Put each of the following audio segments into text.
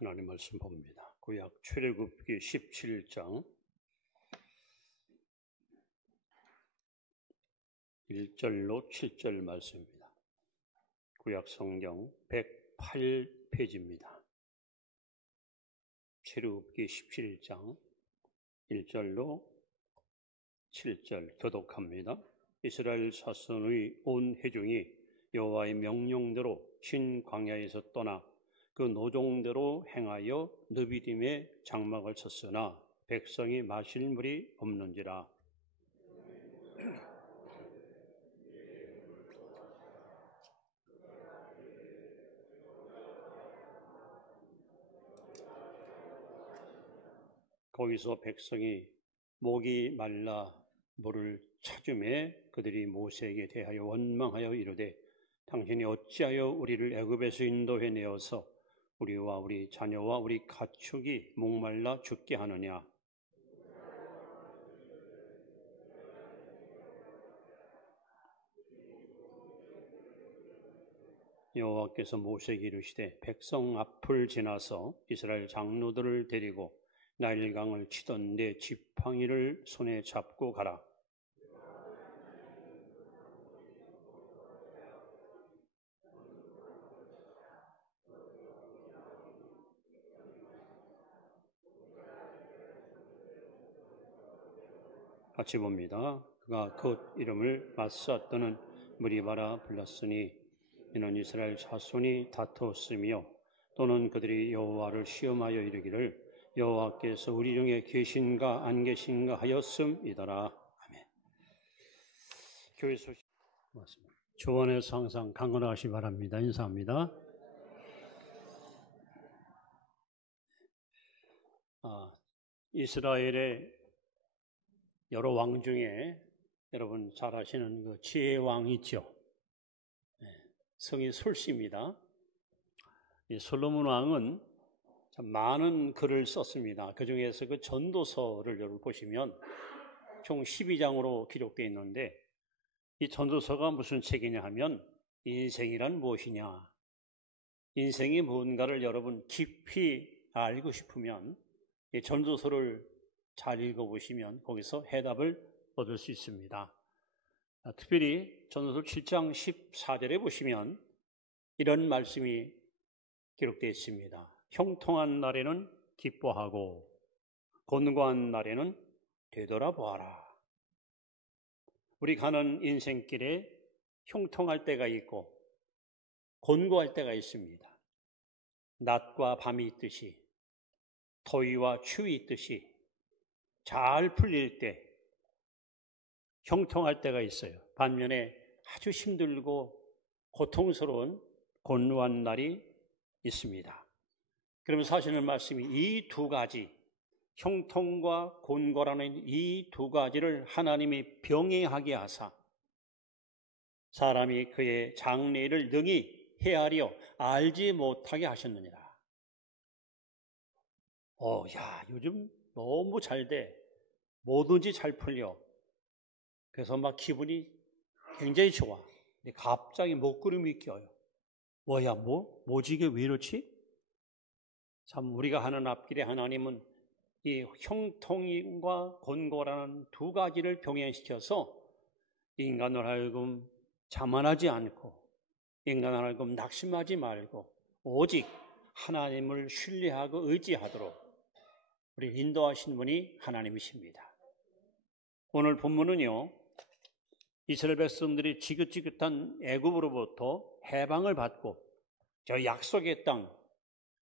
하나님 말씀 봅니다. 구약 출애굽기 17장 1절로 7절 말씀입니다. 구약 성경 108페이지입니다. 출애굽기 17장 1절로 7절 교독합니다. 이스라엘 자손의 온 회중이 여호와의 명령대로 신 광야에서 떠나 그 노종대로 행하여 느비딤에 장막을 쳤으나 백성이 마실 물이 없는지라. 거기서 백성이 목이 말라 물을 찾음에 그들이 모세에게 대하여 원망하여 이르되 당신이 어찌하여 우리를 애굽에서 인도해 내어서 우리와 우리 자녀와 우리 가축이 목말라 죽게 하느냐. 여호와께서 모세에게 이르시되 백성 앞을 지나서 이스라엘 장로들을 데리고 나일강을 치던 내 지팡이를 손에 잡고 가라. 같이 봅니다. 그가 곧 이름을 마사 또는 무리바라 불렀으니 이는 이스라엘 자손이 다투었으며 또는 그들이 여호와를 시험하여 이르기를 여호와께서 우리 중에 계신가 안 계신가 하였음이더라. 아멘. 교회 소식 맞습니다. 주원에서 항상 강건하시기 바랍니다. 인사합니다. 이스라엘의 여러 왕 중에 여러분 잘 아시는 그 지혜의 왕 있죠. 성이 솔시입니다. 이 솔로몬 왕은 참 많은 글을 썼습니다. 그 중에서 그 전도서를 여러분 보시면 총 12장으로 기록되어 있는데 이 전도서가 무슨 책이냐 하면 인생이란 무엇이냐, 인생이 무언가를 여러분 깊이 알고 싶으면 이 전도서를 잘 읽어보시면 거기서 해답을 얻을 수 있습니다. 특별히 전도서 7장 14절에 보시면 이런 말씀이 기록되어 있습니다. 형통한 날에는 기뻐하고 곤고한 날에는 되돌아보아라. 우리 가는 인생길에 형통할 때가 있고 곤고할 때가 있습니다. 낮과 밤이 있듯이 더위와 추위 있듯이 잘 풀릴 때 형통할 때가 있어요. 반면에 아주 힘들고 고통스러운 곤고한 날이 있습니다. 그러면 사실은 말씀이 이 두 가지, 형통과 곤고라는 이 두 가지를 하나님이 병행하게 하사 사람이 그의 장래를 능히 헤아려 알지 못하게 하셨느니라. 요즘 너무 잘 돼. 뭐든지 잘 풀려. 그래서 막 기분이 굉장히 좋아. 근데 갑자기 먹구름이 껴요. 뭐지 이게 왜 이렇지? 참 우리가 하는 앞길에 하나님은 이 형통과 곤고라는 두 가지를 병행시켜서 인간을 하여금 자만하지 않고 인간을 하여금 낙심하지 말고 오직 하나님을 신뢰하고 의지하도록 우리 인도하신 분이 하나님이십니다. 오늘 본문은요, 이스라엘 백성들이 지긋지긋한 애굽으로부터 해방을 받고 저 약속의 땅,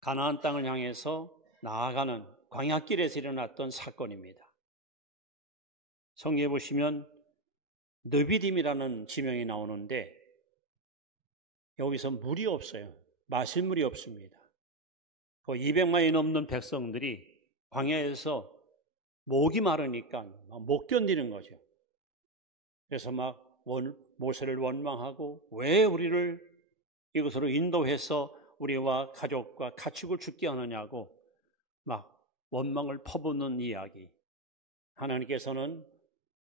가나안 땅을 향해서 나아가는 광야길에서 일어났던 사건입니다. 성경에 보시면 느비딤이라는 지명이 나오는데 여기서 물이 없어요. 마실 물이 없습니다. 200만이 넘는 백성들이 광야에서 목이 마르니까 못 견디는 거죠. 그래서 막 모세를 원망하고 왜 우리를 이곳으로 인도해서 우리와 가족과 가축을 죽게 하느냐고 막 원망을 퍼붓는 이야기. 하나님께서는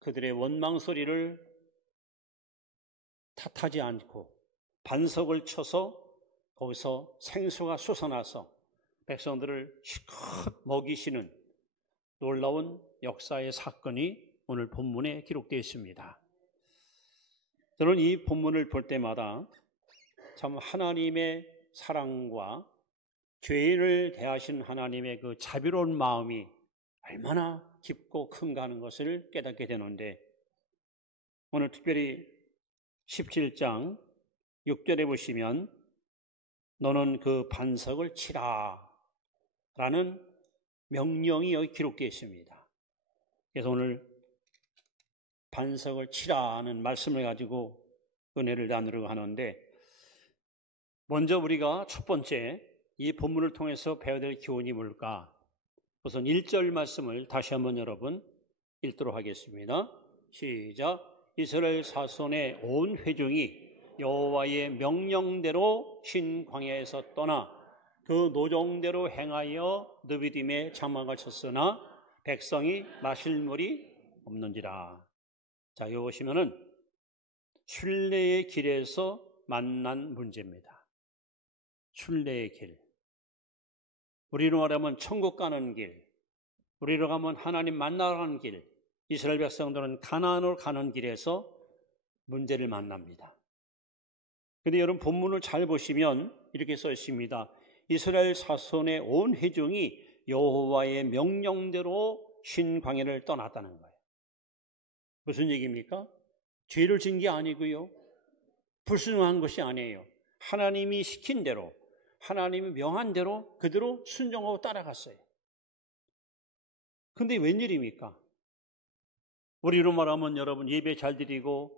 그들의 원망 소리를 탓하지 않고 반석을 쳐서 거기서 생수가 솟아나서 백성들을 실컷 먹이시는 놀라운 역사의 사건이 오늘 본문에 기록되어 있습니다. 저는 이 본문을 볼 때마다 참 하나님의 사랑과 죄인을 대하신 하나님의 그 자비로운 마음이 얼마나 깊고 큰가 하는 것을 깨닫게 되는데, 오늘 특별히 17장 6절에 보시면 너는 그 반석을 치라 라는 명령이 여기 기록되어 있습니다. 그래서 오늘 반석을 치라는 말씀을 가지고 은혜를 나누려고 하는데, 먼저 우리가 첫 번째 이 본문을 통해서 배워야 될 교훈이 뭘까? 우선 1절 말씀을 다시 한번 여러분 읽도록 하겠습니다. 시작. 이스라엘 자손의 온 회중이 여호와의 명령대로 신 광야에서 떠나 그 노정대로 행하여 느비딤에 장막을 쳤으나 백성이 마실 물이 없는지라. 자, 이거 보시면은 순례의 길에서 만난 문제입니다. 순례의 길. 우리로 말하면 천국 가는 길, 우리로 가면 하나님 만나러 가는 길, 이스라엘 백성들은 가나안으로 가는 길에서 문제를 만납니다. 그런데 여러분 본문을 잘 보시면 이렇게 써 있습니다. 이스라엘 자손의 온 회중이 여호와의 명령대로 신 광야를 떠났다는 거예요. 무슨 얘기입니까? 죄를 진 게 아니고요, 불순종한 것이 아니에요. 하나님이 시킨 대로, 하나님이 명한 대로 그대로 순종하고 따라갔어요. 근데 웬일입니까? 우리로 말하면 여러분 예배 잘 드리고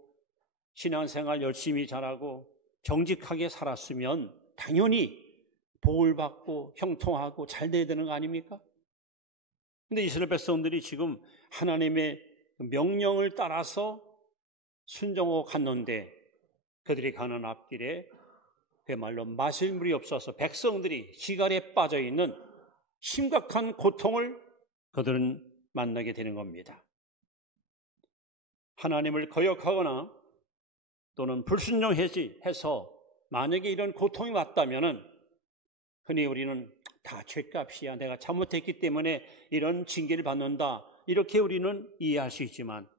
신앙생활 열심히 잘하고 정직하게 살았으면 당연히 복을 받고 형통하고 잘 돼야 되는 거 아닙니까? 근데 이스라엘 백성들이 지금 하나님의 명령을 따라서 순종하고 갔는데 그들이 가는 앞길에 그야말로 마실 물이 없어서 백성들이 지갈에 빠져 있는 심각한 고통을 그들은 만나게 되는 겁니다. 하나님을 거역하거나 또는 불순종해서 만약에 이런 고통이 왔다면 흔히 우리는 다 죄값이야, 내가 잘못했기 때문에 이런 징계를 받는다, 이렇게 우리는 이해할 수 있지만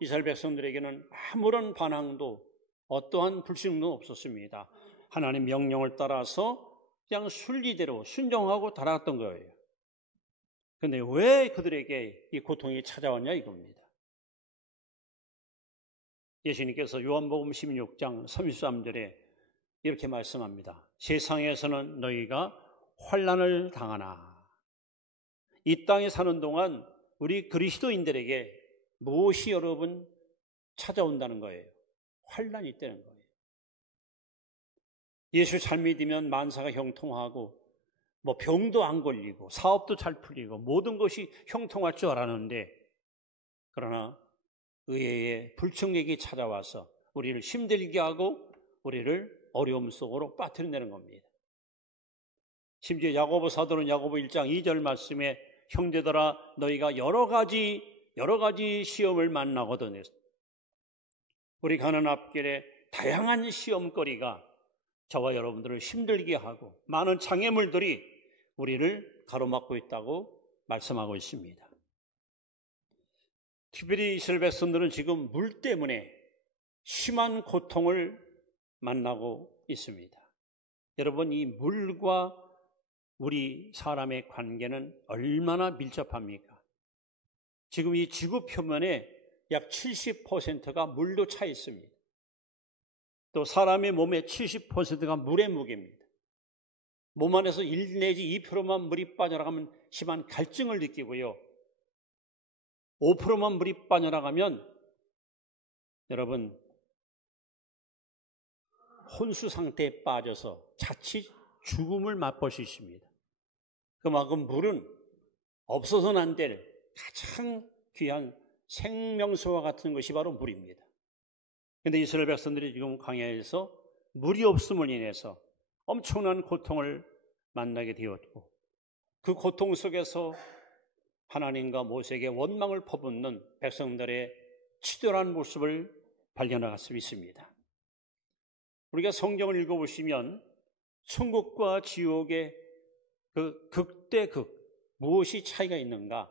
이스라엘 백성들에게는 아무런 반항도 어떠한 불순종도 없었습니다. 하나님 명령을 따라서 그냥 순리대로 순종하고 따라갔던 거예요. 그런데 왜 그들에게 이 고통이 찾아왔냐 이겁니다. 예수님께서 요한복음 16장 33절에 이렇게 말씀합니다. 세상에서는 너희가 환난을 당하나. 이 땅에 사는 동안 우리 그리스도인들에게 무엇이 여러분 찾아온다는 거예요? 환난이 있다는 거예요. 예수 잘 믿으면 만사가 형통하고 병도 안 걸리고 사업도 잘 풀리고 모든 것이 형통할 줄 알았는데, 그러나 의외의 불청객이 찾아와서 우리를 힘들게 하고 우리를 어려움 속으로 빠뜨린다는 겁니다. 심지어 야고보 사도는 야고보 1장 2절 말씀에 형제들아 너희가 여러 가지 시험을 만나거든. 우리 가는 앞길에 다양한 시험거리가 저와 여러분들을 힘들게 하고 많은 장애물들이 우리를 가로막고 있다고 말씀하고 있습니다. 특별히 이스라엘 백성들은 지금 물 때문에 심한 고통을 만나고 있습니다. 여러분, 이 물과 우리 사람의 관계는 얼마나 밀접합니까? 지금 이 지구 표면에 약 70%가 물로 차 있습니다. 또 사람의 몸의 70%가 물의 무게입니다. 몸 안에서 1 내지 2%만 물이 빠져나가면 심한 갈증을 느끼고요, 5%만 물이 빠져나가면 여러분 혼수 상태에 빠져서 자칫 죽음을 맛볼 수 있습니다. 그만큼 물은 없어서는 안 될 가장 귀한 생명수와 같은 것이 바로 물입니다. 그런데 이스라엘 백성들이 지금 광야에서 물이 없음을 인해서 엄청난 고통을 만나게 되었고, 그 고통 속에서 하나님과 모세에게 원망을 퍼붓는 백성들의 치졸한 모습을 발견할 수 있습니다. 우리가 성경을 읽어보시면 천국과 지옥의 그 극대 극, 무엇이 차이가 있는가?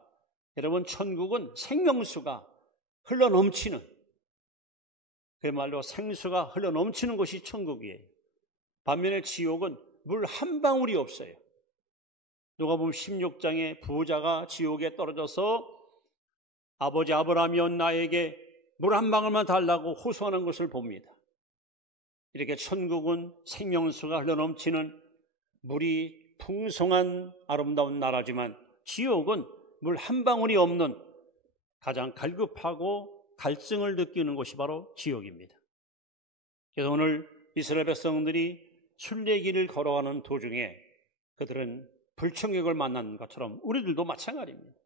여러분, 천국은 생명수가 흘러넘치는, 그야말로 생수가 흘러넘치는 곳이 천국이에요. 반면에 지옥은 물 한 방울이 없어요. 누가복음 16장에 부자가 지옥에 떨어져서 아버지 아브라함이여 나에게 물 한 방울만 달라고 호소하는 것을 봅니다. 이렇게 천국은 생명수가 흘러넘치는 물이 풍성한 아름다운 나라지만 지옥은 물 한 방울이 없는 가장 갈급하고 갈증을 느끼는 곳이 바로 지옥입니다. 그래서 오늘 이스라엘 백성들이 순례길을 걸어가는 도중에 그들은 불청객을 만난 것처럼 우리들도 마찬가지입니다.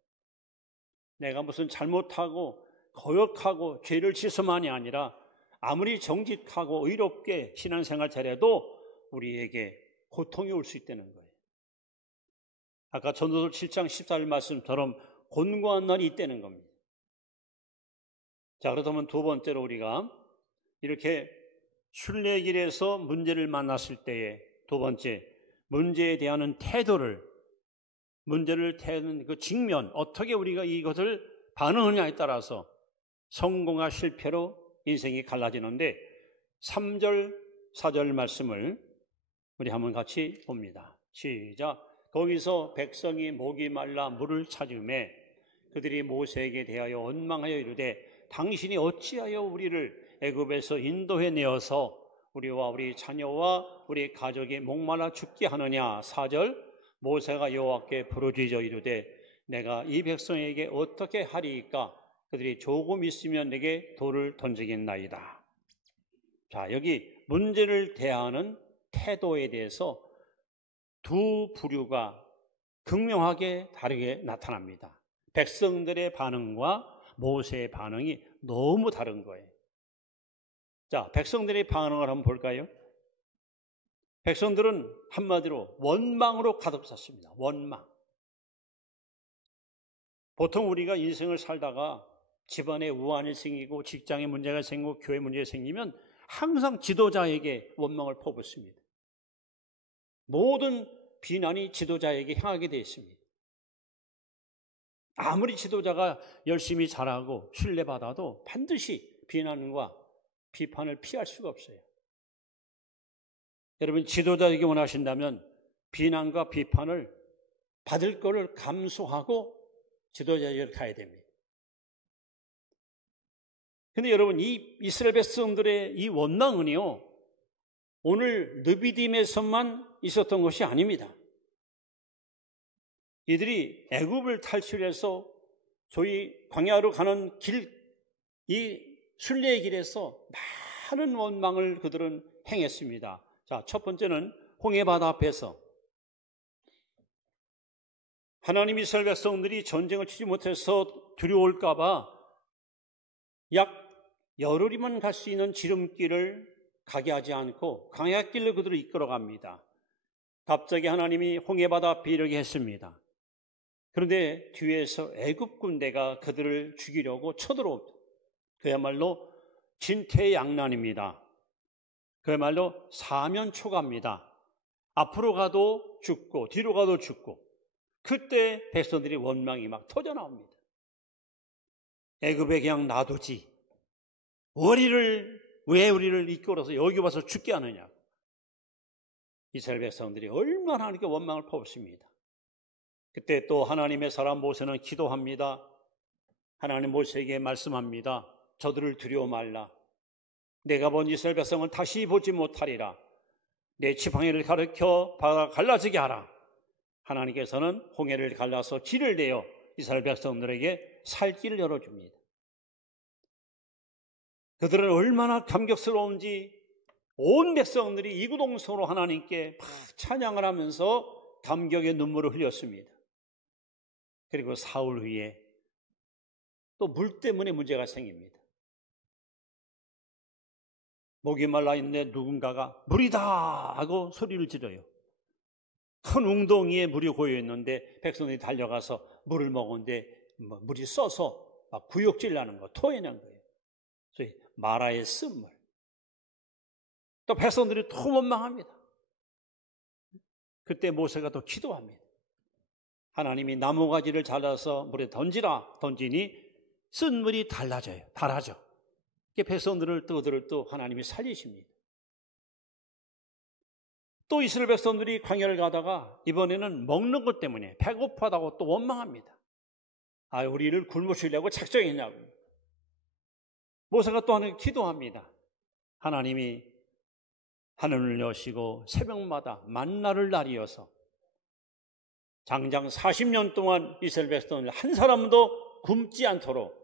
내가 무슨 잘못하고 거역하고 죄를 지어서만이 아니라 아무리 정직하고 의롭게 신앙생활 잘해도 우리에게 고통이 올 수 있다는 거예요. 아까 전도서 7장 14절 말씀처럼 곤고한 날이 있다는 겁니다. 자, 그렇다면 두 번째로 우리가 이렇게 순례길에서 문제를 만났을 때에 두 번째, 문제에 대한 태도를, 문제를 대하는 그 직면, 어떻게 우리가 이것을 반응하느냐에 따라서 성공과 실패로 인생이 갈라지는데 3절, 4절 말씀을 우리 한번 같이 봅니다. 시작. 거기서 백성이 목이 말라 물을 찾으매 그들이 모세에게 대하여 원망하여 이르되 당신이 어찌하여 우리를 애굽에서 인도해 내어서 우리와 우리 자녀와 우리 가족이 목말라 죽게 하느냐. 4절. 모세가 여호와께 부르짖어 이르되 내가 이 백성에게 어떻게 하리이까? 그들이 조금 있으면 내게 돌을 던지겠나이다. 자, 여기 문제를 대하는 태도에 대해서 두 부류가 극명하게 다르게 나타납니다. 백성들의 반응과 모세의 반응이 너무 다른 거예요. 자, 백성들의 반응을 한번 볼까요? 백성들은 한마디로 원망으로 가득 찼습니다. 원망. 보통 우리가 인생을 살다가 집안에 우환이 생기고 직장에 문제가 생기고 교회 문제가 생기면 항상 지도자에게 원망을 퍼붓습니다. 모든 비난이 지도자에게 향하게 되어 있습니다. 아무리 지도자가 열심히 잘하고 신뢰받아도 반드시 비난과 비판을 피할 수가 없어요. 여러분, 지도자에게 원하신다면 비난과 비판을 받을 것을 감수하고 지도자에게 가야 됩니다. 그런데 여러분, 이 이스라엘 백성들의 이 원망은요, 오늘 느비딤에서만 있었던 것이 아닙니다. 이들이 애굽을 탈출해서 소위 광야로 가는 길, 이 순례의 길에서 많은 원망을 그들은 행했습니다. 자, 첫 번째는 홍해바다 앞에서 하나님 이스라엘 백성들이 전쟁을 치지 못해서 두려울까 봐 약 열흘이면 갈 수 있는 지름길을 가게 하지 않고 광야길로 그들을 이끌어갑니다. 갑자기 하나님이 홍해바다 앞에 이르게 했습니다. 그런데 뒤에서 애굽 군대가 그들을 죽이려고 쳐들어옵니다. 그야말로 진퇴양난입니다. 그야말로 사면초가입니다. 앞으로 가도 죽고 뒤로 가도 죽고. 그때 백성들이 원망이 막 터져나옵니다. 애굽에 그냥 놔두지. 왜 우리를 이끌어서 여기 와서 죽게 하느냐. 이스라엘 백성들이 얼마나 하나님께 원망을 퍼붓습니다. 그때 또 하나님의 사람 모세는 기도합니다. 하나님 모세에게 말씀합니다. 저들을 두려워 말라. 내가 본 이스라엘 백성을 다시 보지 못하리라. 내 지팡이를 가르쳐 바다가 갈라지게 하라. 하나님께서는 홍해를 갈라서 길을 내어 이스라엘 백성들에게 살 길을 열어줍니다. 그들은 얼마나 감격스러운지 온 백성들이 이구동성으로 하나님께 막 찬양을 하면서 감격의 눈물을 흘렸습니다. 그리고 사흘 후에 또 물 때문에 문제가 생깁니다. 목이 말라 있는데 누군가가 물이다 하고 소리를 지르요. 큰 웅덩이에 물이 고여 있는데 백성들이 달려가서 물을 먹었는데 물이 써서 막 구역질 나는 거, 토해낸 거예요. 소위 마라의 쓴물. 또 백성들이 또 원망합니다. 그때 모세가 또 기도합니다. 하나님이 나무가지를 잘라서 물에 던지라 던지니 쓴 물이 달아져. 이렇게 백성들을 또 하나님이 살리십니다. 또 이스라엘 백성들이 광야를 가다가 이번에는 먹는 것 때문에 배고파다고 또 원망합니다. 우리를 굶으시려고 작정했냐고. 모세가 또 하나님 기도합니다. 하나님이 하늘을 여시고 새벽마다 만나를 나리어서 장장 40년 동안 이스라엘 백성을 한 사람도 굶지 않도록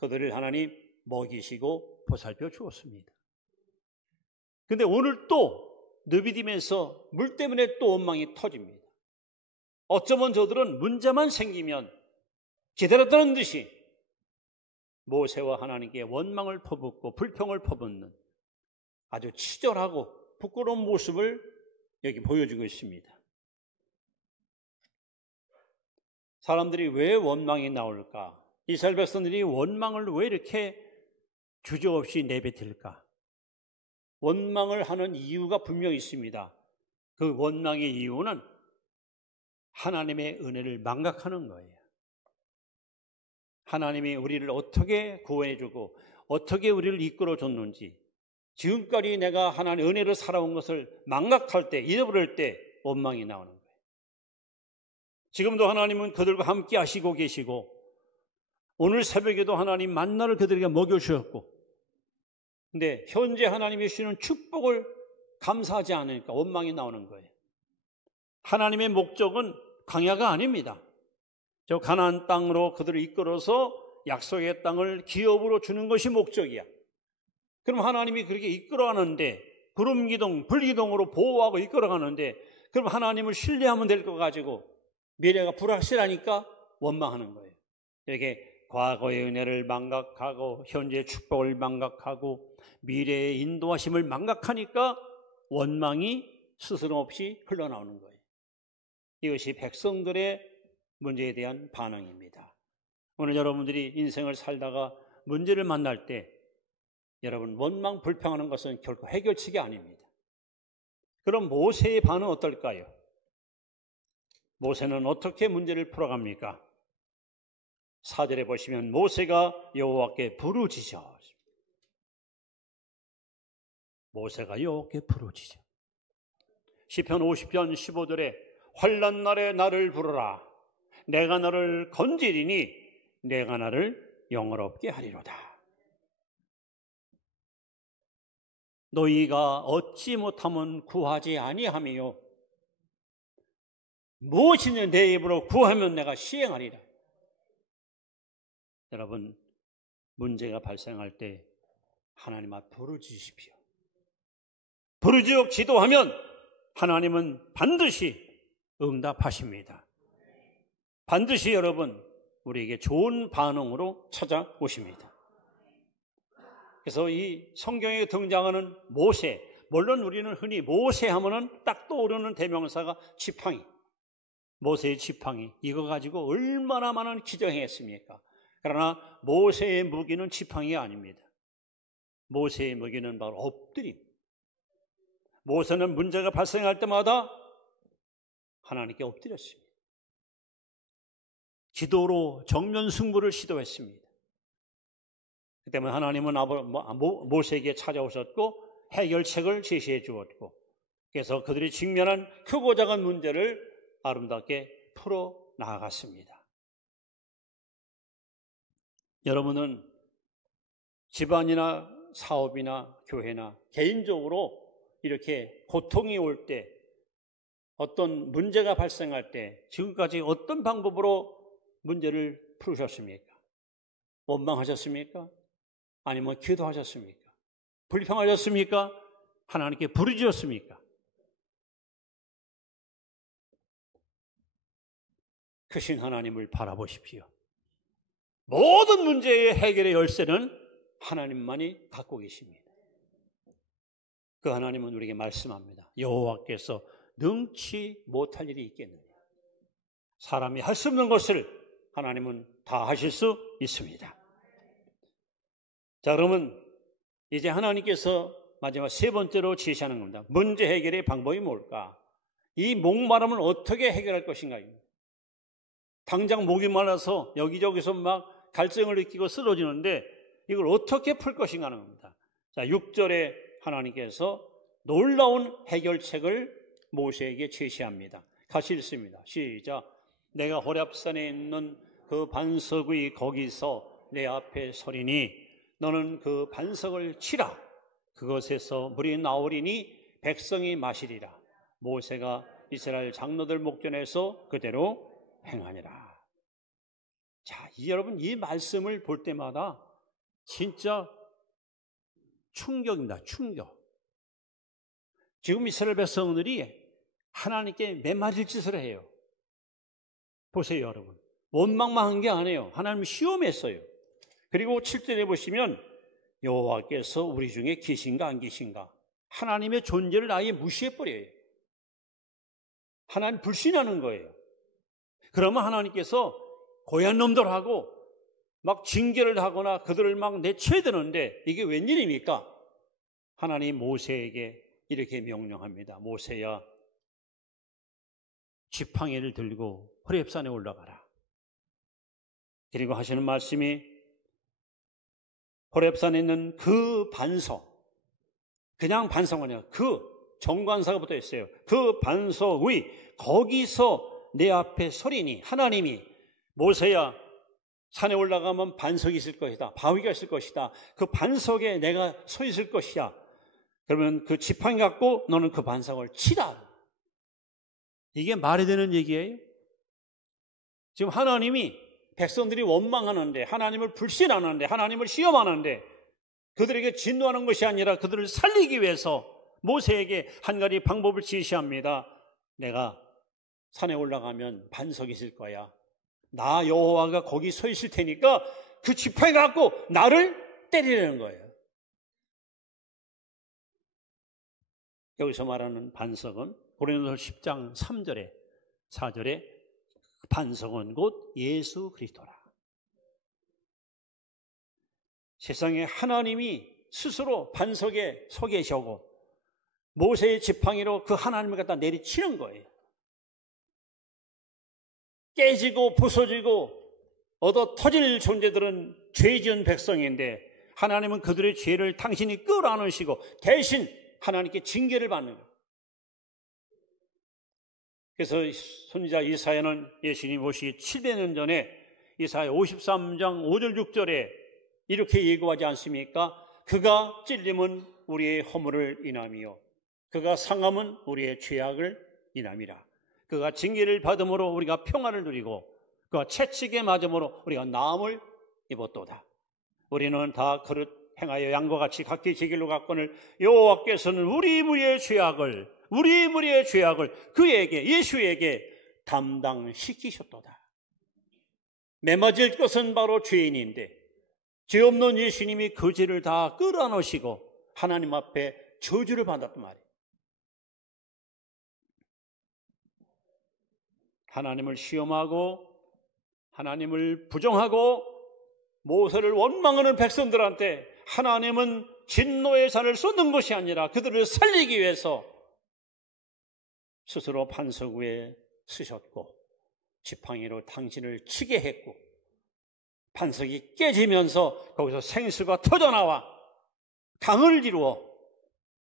그들을 하나님 먹이시고 보살펴 주었습니다. 그런데 오늘 또 느비딤에서 물 때문에 또 원망이 터집니다. 어쩌면 저들은 문제만 생기면 기다렸다는 듯이 모세와 하나님께 원망을 퍼붓고 불평을 퍼붓는 아주 치졸하고 부끄러운 모습을 여기 보여주고 있습니다. 사람들이 왜 원망이 나올까? 이스라엘 백성들이 원망을 왜 이렇게 주저없이 내뱉을까? 원망을 하는 이유가 분명히 있습니다. 그 원망의 이유는 하나님의 은혜를 망각하는 거예요. 하나님이 우리를 어떻게 구원해주고 어떻게 우리를 이끌어줬는지, 지금까지 내가 하나님의 은혜로 살아온 것을 망각할 때, 잃어버릴 때 원망이 나오는 거예요. 지금도 하나님은 그들과 함께 하시고 계시고 오늘 새벽에도 하나님 만나를 그들에게 먹여주셨고, 근데 현재 하나님이 주시는 축복을 감사하지 않으니까 원망이 나오는 거예요. 하나님의 목적은 광야가 아닙니다. 저 가나안 땅으로 그들을 이끌어서 약속의 땅을 기업으로 주는 것이 목적이야. 그럼 하나님이 그렇게 이끌어가는데, 구름기둥, 불기둥으로 보호하고 이끌어가는데, 그럼 하나님을 신뢰하면 될 거 가지고 미래가 불확실하니까 원망하는 거예요. 이렇게 과거의 은혜를 망각하고 현재의 축복을 망각하고 미래의 인도하심을 망각하니까 원망이 스스럼 없이 흘러나오는 거예요. 이것이 백성들의 문제에 대한 반응입니다. 오늘 여러분들이 인생을 살다가 문제를 만날 때 여러분 원망, 불평하는 것은 결코 해결책이 아닙니다. 그럼 모세의 반응은 어떨까요? 모세는 어떻게 문제를 풀어갑니까? 4절에 보시면 모세가 여호와께 부르짖어. 모세가 여호와께 부르짖어. 시편 50편 15절에 환난 날에 나를 부르라. 내가 너를 건지리니 내가 나를 영화롭게 하리로다. 너희가 얻지 못하면 구하지 아니하며 무엇이든 내 입으로 구하면 내가 시행하리라. 여러분, 문제가 발생할 때 하나님 앞에 부르짖으십시오. 부르짖어 기도하면 하나님은 반드시 응답하십니다. 반드시 여러분 우리에게 좋은 반응으로 찾아오십니다. 그래서 이 성경에 등장하는 모세, 물론 우리는 흔히 모세 하면은 딱 떠오르는 대명사가 지팡이, 모세의 지팡이, 이거 가지고 얼마나 많은 기적했습니까? 그러나 모세의 무기는 지팡이가 아닙니다. 모세의 무기는 바로 엎드림. 모세는 문제가 발생할 때마다 하나님께 엎드렸습니다. 기도로 정면 승부를 시도했습니다. 그 때문에 하나님은 모세에게 찾아오셨고 해결책을 제시해 주었고, 그래서 그들이 직면한 크고 작은 문제를 아름답게 풀어 나아갔습니다. 여러분은 집안이나 사업이나 교회나 개인적으로 이렇게 고통이 올 때, 어떤 문제가 발생할 때 지금까지 어떤 방법으로 문제를 풀으셨습니까? 원망하셨습니까? 아니면 기도하셨습니까? 불평하셨습니까? 하나님께 부르짖었습니까? 크신 하나님을 바라보십시오. 모든 문제의 해결의 열쇠는 하나님만이 갖고 계십니다. 그 하나님은 우리에게 말씀합니다. 여호와께서 능치 못할 일이 있겠느냐. 사람이 할 수 없는 것을 하나님은 다 하실 수 있습니다. 자, 그러면 이제 하나님께서 마지막 세 번째로 제시하는 겁니다. 문제 해결의 방법이 뭘까? 이 목마름을 어떻게 해결할 것인가? 당장 목이 말라서 여기저기서 막 갈증을 느끼고 쓰러지는데 이걸 어떻게 풀 것인가 하는 겁니다. 자, 6절에 하나님께서 놀라운 해결책을 모세에게 제시합니다. 같이 읽습니다. 시작. 내가 호렙산에 있는 그 반석 위 거기서 내 앞에 서리니 너는 그 반석을 치라. 그것에서 물이 나오리니 백성이 마시리라. 모세가 이스라엘 장로들 목전에서 그대로 행하니라. 자, 여러분 이 말씀을 볼 때마다 진짜 충격입니다. 충격. 지금 이스라엘 백성들이 하나님께 매맞을 짓을 해요. 보세요, 여러분. 원망만 한 게 아니에요. 하나님을 시험했어요. 그리고 7절에 보시면 여호와께서 우리 중에 계신가 안 계신가? 하나님의 존재를 아예 무시해버려요. 하나님 불신하는 거예요. 그러면 하나님께서 고얀 놈들하고 막 징계를 하거나 그들을 막 내쳐야 되는데 이게 웬일입니까? 하나님 모세에게 이렇게 명령합니다. 모세야, 지팡이를 들고 호렙산에 올라가라. 그리고 하시는 말씀이 호렙산에 있는 그 반석, 그냥 반석이 아니라 그 정관사가 붙어 있어요. 그 반석 위 거기서 내 앞에 서리니 하나님이 모세야 산에 올라가면 반석이 있을 것이다. 바위가 있을 것이다. 그 반석에 내가 서 있을 것이야. 그러면 그 지팡이 갖고 너는 그 반석을 치라. 이게 말이 되는 얘기예요? 지금 하나님이 백성들이 원망하는데 하나님을 불신하는데 하나님을 시험하는데 그들에게 진노하는 것이 아니라 그들을 살리기 위해서 모세에게 한 가지 방법을 지시합니다. 내가 산에 올라가면 반석이 있을 거야. 나 여호와가 거기 서 있을 테니까 그 지팡이 갖고 나를 때리려는 거예요. 여기서 말하는 반석은 고린도서 10장 3절에 4절에 반석은 곧 예수 그리스도라. 세상에 하나님이 스스로 반석에 서 계시고 모세의 지팡이로 그 하나님을 갖다 내리치는 거예요. 깨지고 부서지고 얻어 터질 존재들은 죄 지은 백성인데 하나님은 그들의 죄를 당신이 끌어안으시고 대신 하나님께 징계를 받는 거예요. 그래서 선지자 이사야는 예수님 오시기 700년 전에 이사야 53장 5절 6절에 이렇게 예고하지 않습니까? 그가 찔림은 우리의 허물을 인함이요 그가 상함은 우리의 죄악을 인함이라. 그가 징계를 받음으로 우리가 평안을 누리고 그가 채찍에 맞음으로 우리가 나음을 입었도다. 우리는 다 그릇 행하여 양과 같이 각기 제 길로 갔거늘 여호와께서는 우리 무리의 죄악을 그에게 예수에게 담당시키셨도다. 매맞을 것은 바로 죄인인데 죄 없는 예수님이 그 죄를 다 끌어안으시고 하나님 앞에 저주를 받았단 말이에요. 하나님을 시험하고 하나님을 부정하고 모세를 원망하는 백성들한테 하나님은 진노의 잔을 쏟는 것이 아니라 그들을 살리기 위해서 스스로 반석 위에 쓰셨고 지팡이로 당신을 치게 했고 반석이 깨지면서 거기서 생수가 터져나와 강을 이루어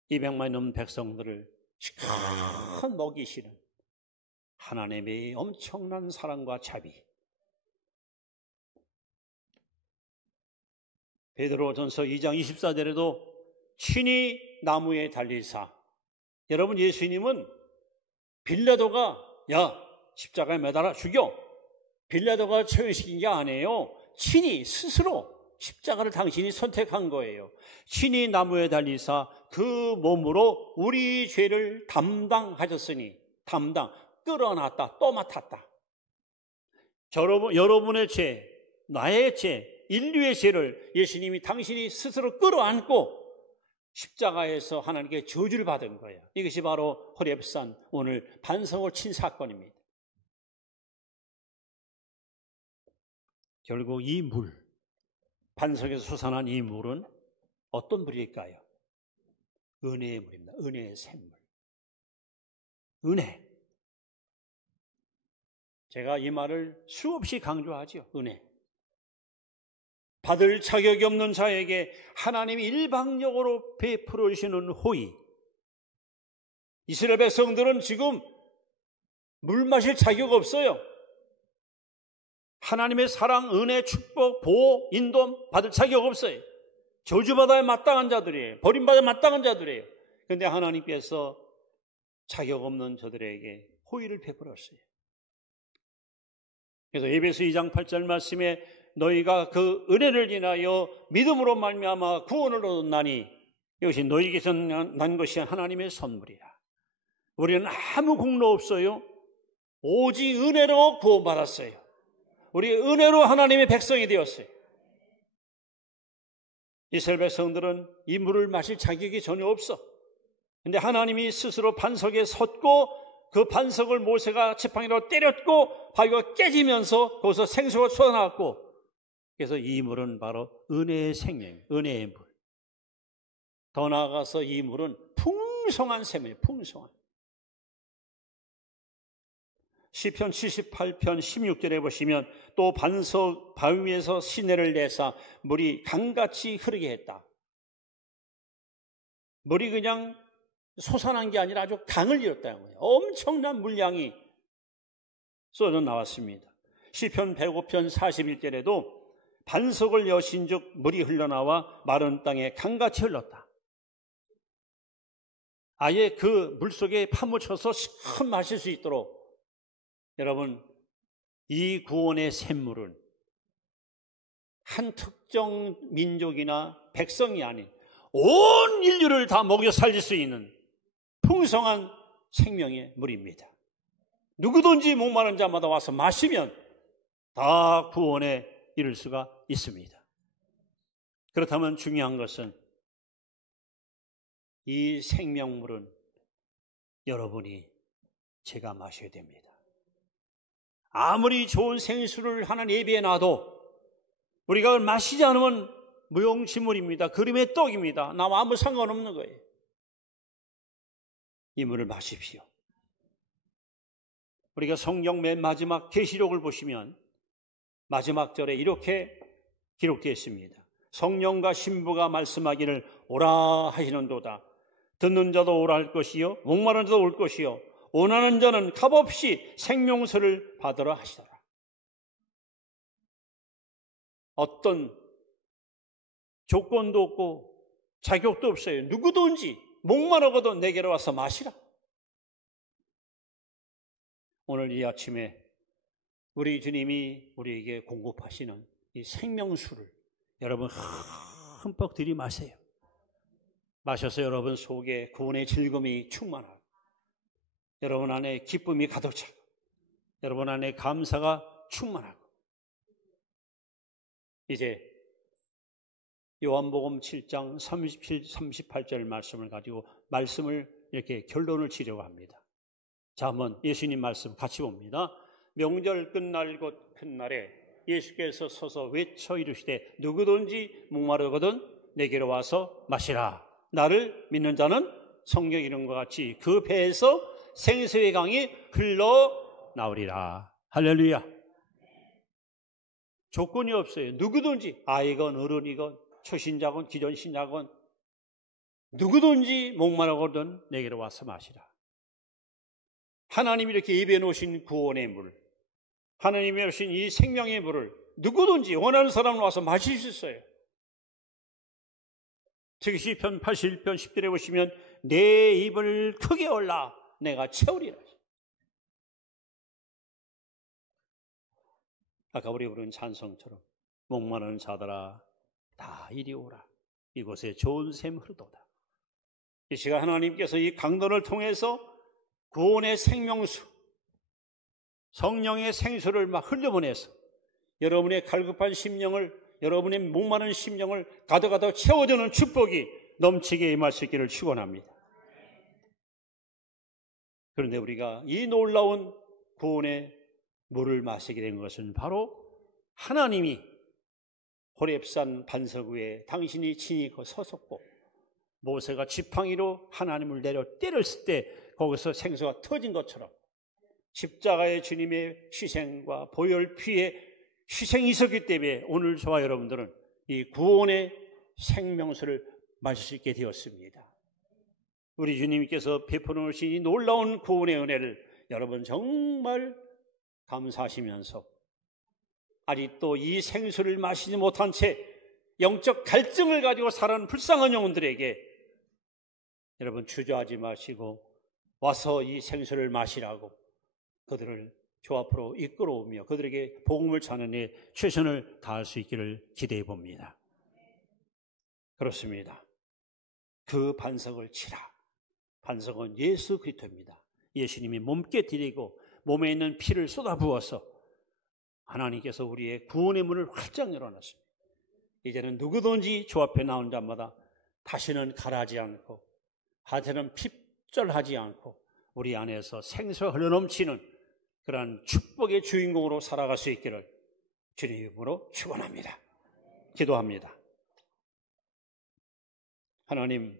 200만이 넘는 백성들을 시컷 먹이시는 하나님의 엄청난 사랑과 자비. 베드로전서 2장 24절에도 친히 나무에 달리사. 여러분 예수님은 빌라도가 야 십자가에 매달아 죽여. 빌라도가 처형시킨 게 아니에요. 친히 스스로 십자가를 당신이 선택한 거예요. 친히 나무에 달리사 그 몸으로 우리 죄를 담당하셨으니 끌어놨다 또 맡았다. 여러분의 죄, 나의 죄, 인류의 죄를 예수님이 당신이 스스로 끌어안고 십자가에서 하나님께 저주를 받은 거예요. 이것이 바로 호렙산 오늘 반석을 친 사건입니다. 결국 이 물, 반석에서 솟아난 이 물은 어떤 물일까요? 은혜의 물입니다. 은혜의 샘물. 은혜. 제가 이 말을 수없이 강조하죠. 은혜. 받을 자격이 없는 자에게 하나님이 일방적으로 베풀어 주시는 호의. 이스라엘 백성들은 지금 물 마실 자격 없어요. 하나님의 사랑, 은혜, 축복, 보호, 인도 받을 자격 없어요. 저주받아야 마땅한 자들이에요. 버림받아야 마땅한 자들이에요. 그런데 하나님께서 자격 없는 저들에게 호의를 베풀었어요. 그래서 에베소 2장 8절 말씀에 너희가 그 은혜를 인하여 믿음으로 말미암아 구원을 얻었나니 이것이 너희에게서 난 것이 하나님의 선물이라. 우리는 아무 공로 없어요. 오직 은혜로 구원받았어요. 우리 은혜로 하나님의 백성이 되었어요. 이스라엘 백성들은 이 물을 마실 자격이 전혀 없어. 그런데 하나님이 스스로 반석에 섰고 그 반석을 모세가 지팡이로 때렸고 바위가 깨지면서 거기서 생수가 솟아나왔고, 그래서 이 물은 바로 은혜의 생명, 은혜의 물. 더 나아가서 이 물은 풍성한 샘이에요. 풍성한. 시편 78편 16절에 보시면 또 반석 바위 위에서 시내를 내사 물이 강같이 흐르게 했다. 물이 그냥 솟아난 게 아니라 아주 강을 이뤘다는 거예요. 엄청난 물량이 쏟아 나왔습니다. 시편 105편 41절에도 반석을 여신즉 물이 흘러나와 마른 땅에 강같이 흘렀다. 아예 그 물속에 파묻혀서 시큼 마실 수 있도록. 여러분, 이 구원의 샘물은 한 특정 민족이나 백성이 아닌 온 인류를 다 먹여 살릴 수 있는 풍성한 생명의 물입니다. 누구든지 목마른 자마다 와서 마시면 다 구원에 이를 수가 있습니다. 그렇다면 중요한 것은 이 생명물은 여러분이 제가 마셔야 됩니다. 아무리 좋은 생수를 하나 예비해 놔도 우리가 마시지 않으면 무용지물입니다. 그림의 떡입니다. 나와 아무 상관없는 거예요. 이 물을 마십시오. 우리가 성경 맨 마지막 계시록을 보시면 마지막 절에 이렇게 기록되어 있습니다. 성령과 신부가 말씀하기를 오라 하시는도다. 듣는 자도 오라 할 것이요 목마른 자도 올 것이요 원하는 자는 값없이 생명수를 받으라 하시더라. 어떤 조건도 없고 자격도 없어요. 누구든지 목마르고도 내게로 와서 마시라. 오늘 이 아침에 우리 주님이 우리에게 공급하시는 이 생명수를 여러분 흠뻑 들이마세요. 마셔서 여러분 속에 구원의 즐거움이 충만하고 여러분 안에 기쁨이 가득 차고 여러분 안에 감사가 충만하고. 이제 요한복음 7장 37, 38절 말씀을 가지고 말씀을 이렇게 결론을 지려고 합니다. 자, 한번 예수님 말씀 같이 봅니다. 명절 끝날 곧 큰 날에 예수께서 서서 외쳐 이르시되 누구든지 목마르거든 내게로 와서 마시라. 나를 믿는 자는 성경 이름과 같이 그 배에서 생수의 강이 흘러나오리라. 할렐루야. 조건이 없어요. 누구든지 아이건 어른이건 초신자건 기존신자건 누구든지 목마르거든 내게로 와서 마시라. 하나님이 이렇게 예배해 놓으신 구원의 물, 하나님이 주신 이 생명의 물을 누구든지 원하는 사람은 와서 마실 수 있어요. 특히 시편 81편 10절에 보시면 내 입을 크게 열라 내가 채우리라. 아까 우리 부른 찬송처럼 목마른 자들아 다 이리 오라. 이곳에 좋은 샘 흐르도다. 이 시간 하나님께서 이 강론을 통해서 구원의 생명수, 성령의 생수를 막 흘려보내서 여러분의 갈급한 심령을, 여러분의 목마른 심령을 가득가득 채워주는 축복이 넘치게 임할 수 있기를 축원합니다. 그런데 우리가 이 놀라운 구원의 물을 마시게 된 것은 바로 하나님이 호렙산 반석 위에 당신이 친히 섰었고 모세가 지팡이로 하나님을 내려 때렸을 때 거기서 생수가 터진 것처럼 십자가의 주님의 희생과 보혈 피의 희생이 있었기 때문에 오늘 저와 여러분들은 이 구원의 생명수를 마실 수 있게 되었습니다. 우리 주님께서 베풀어 놓으신 이 놀라운 구원의 은혜를 여러분 정말 감사하시면서 아직도 이 생수를 마시지 못한 채 영적 갈증을 가지고 살아가는 불쌍한 영혼들에게 여러분 주저하지 마시고 와서 이 생수를 마시라고 그들을 주 앞으로 이끌어오며 그들에게 복음을 전하는 최선을 다할 수 있기를 기대해 봅니다. 그렇습니다. 그 반석을 치라. 반석은 예수 그리스도입니다. 예수님이 몸께 드리고 몸에 있는 피를 쏟아부어서 하나님께서 우리의 구원의 문을 활짝 열어놨습니다. 이제는 누구든지 주 앞에 나온 자마다 다시는 가라지 않고 하여튼 핍절하지 않고 우리 안에서 생수가 흘러넘치는 그러한 축복의 주인공으로 살아갈 수 있기를 주님의 이름으로 축원합니다. 기도합니다. 하나님,